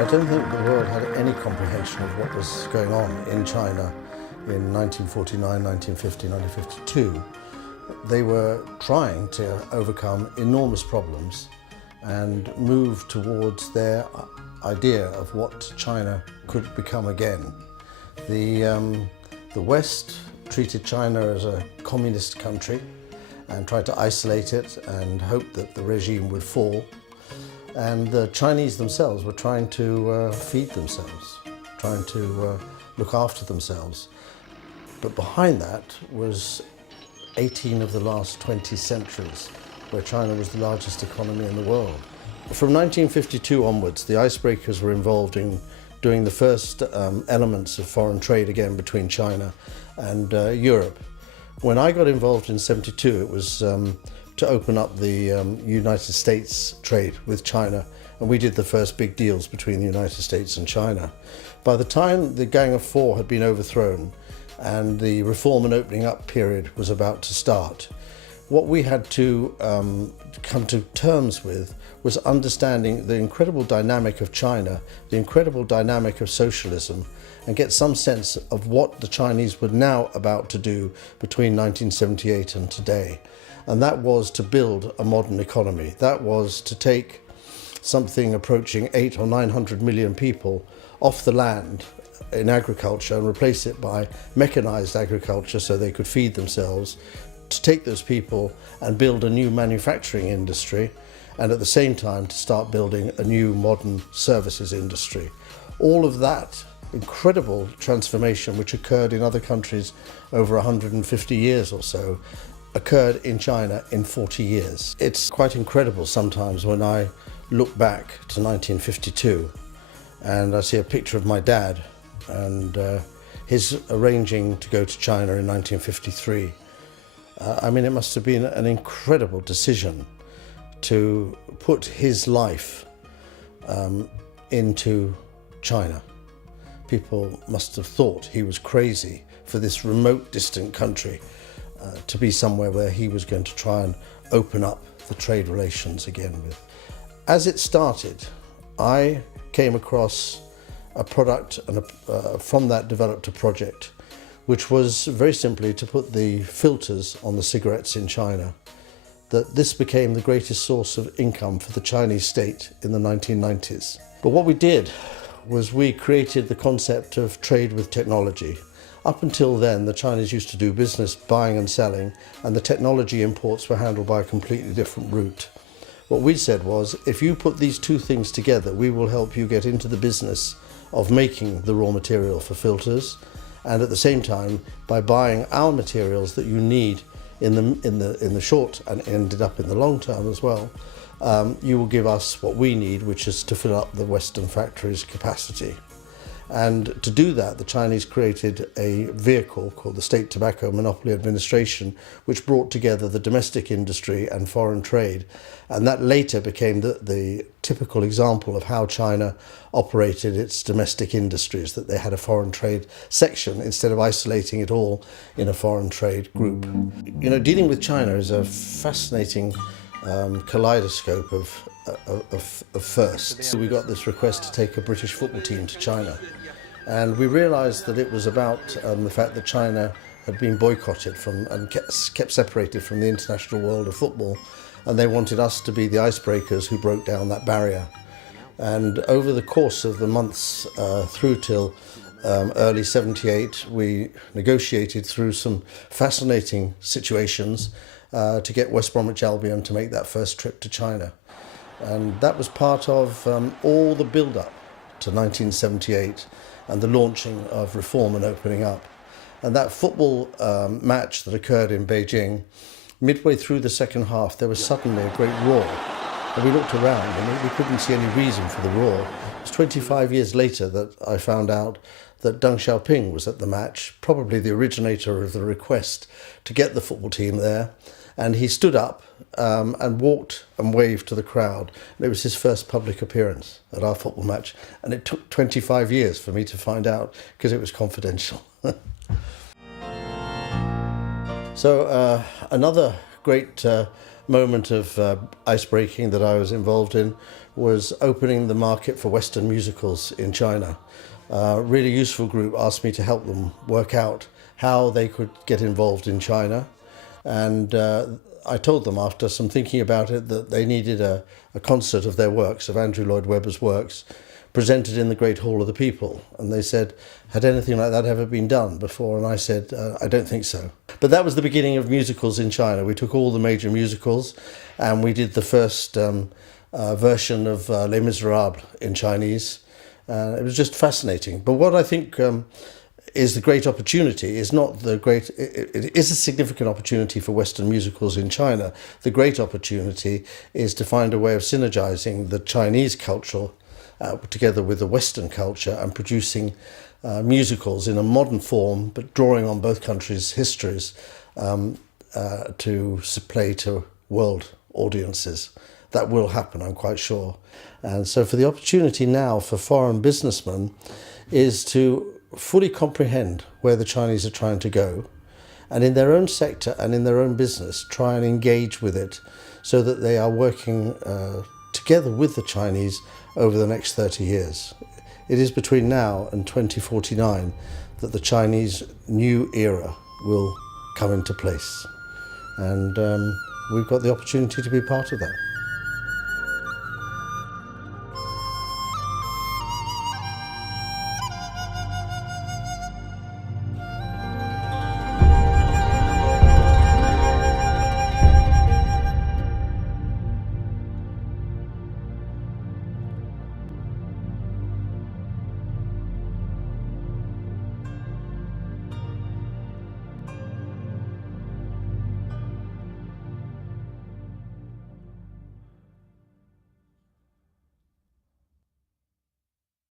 I don't think the world had any comprehension of what was going on in China in 1949, 1950, 1952. They were trying to overcome enormous problems and move towards their idea of what China could become again. The West treated China as a communist country and tried to isolate it and hope that the regime would fall. And the Chinese themselves were trying to feed themselves, trying to look after themselves. But behind that was 18 of the last 20 centuries, where China was the largest economy in the world. From 1952 onwards, the icebreakers were involved in doing the first elements of foreign trade again between China and Europe. When I got involved in '72, it was to open up the United States trade with China, and we did the first big deals between the United States and China. By the time the Gang of Four had been overthrown and the reform and opening up period was about to start, what we had to come to terms with was understanding the incredible dynamic of China, the incredible dynamic of socialism, and get some sense of what the Chinese were now about to do between 1978 and today. And that was to build a modern economy. That was to take something approaching 800 or 900 million people off the land in agriculture and replace it by mechanized agriculture so they could feed themselves, to take those people and build a new manufacturing industry, and at the same time to start building a new modern services industry. All of that incredible transformation, which occurred in other countries over 150 years or so, occurred in China in 40 years. It's quite incredible sometimes when I look back to 1952 and I see a picture of my dad and his arranging to go to China in 1953. I mean, it must have been an incredible decision to put his life into China. People must have thought he was crazy for this remote, distant country to be somewhere where he was going to try and open up the trade relations again with. As it started, I came across a product and from that developed a project which was very simply to put the filters on the cigarettes in China. That this became the greatest source of income for the Chinese state in the 1990s. But what we did was we created the concept of trade with technology. Up until then, the Chinese used to do business buying and selling, and the technology imports were handled by a completely different route. What we said was, if you put these two things together, we will help you get into the business of making the raw material for filters, and at the same time, by buying our materials that you need in the short and ended up in the long term as well, you will give us what we need, which is to fill up the Western factories' capacity. And to do that, the Chinese created a vehicle called the State Tobacco Monopoly Administration, which brought together the domestic industry and foreign trade. And that later became the typical example of how China operated its domestic industries, that they had a foreign trade section instead of isolating it all in a foreign trade group. You know, dealing with China is a fascinating kaleidoscope of firsts. We got this request to take a British football team to China, and we realised that it was about the fact that China had been boycotted from and kept separated from the international world of football, and they wanted us to be the icebreakers who broke down that barrier. And over the course of the months through till early '78, we negotiated through some fascinating situations to get West Bromwich Albion to make that first trip to China. And that was part of all the build-up to 1978 and the launching of reform and opening up. And that football match that occurred in Beijing, midway through the second half, there was suddenly a great roar. And we looked around and we couldn't see any reason for the roar. It was 25 years later that I found out that Deng Xiaoping was at the match, probably the originator of the request to get the football team there. And he stood up and walked and waved to the crowd. And it was his first public appearance at our football match. And it took 25 years for me to find out because it was confidential. So another great moment of ice breaking that I was involved in was opening the market for Western musicals in China. A really useful group asked me to help them work out how they could get involved in China, and I told them after some thinking about it that they needed a concert of their works, of Andrew Lloyd Webber's works, presented in the Great Hall of the People. And they said, had anything like that ever been done before? And I said, I don't think so. But that was the beginning of musicals in China. We took all the major musicals and we did the first version of Les Miserables in Chinese. It was just fascinating. But what I think is the great opportunity is not the great... It is a significant opportunity for Western musicals in China. The great opportunity is to find a way of synergizing the Chinese culture together with the Western culture and producing musicals in a modern form, but drawing on both countries' histories to play to world audiences. That will happen, I'm quite sure. And so for the opportunity now for foreign businessmen is to fully comprehend where the Chinese are trying to go, and in their own sector and in their own business try and engage with it so that they are working together with the Chinese over the next 30 years. It is between now and 2049 that the Chinese new era will come into place. And we've got the opportunity to be part of that.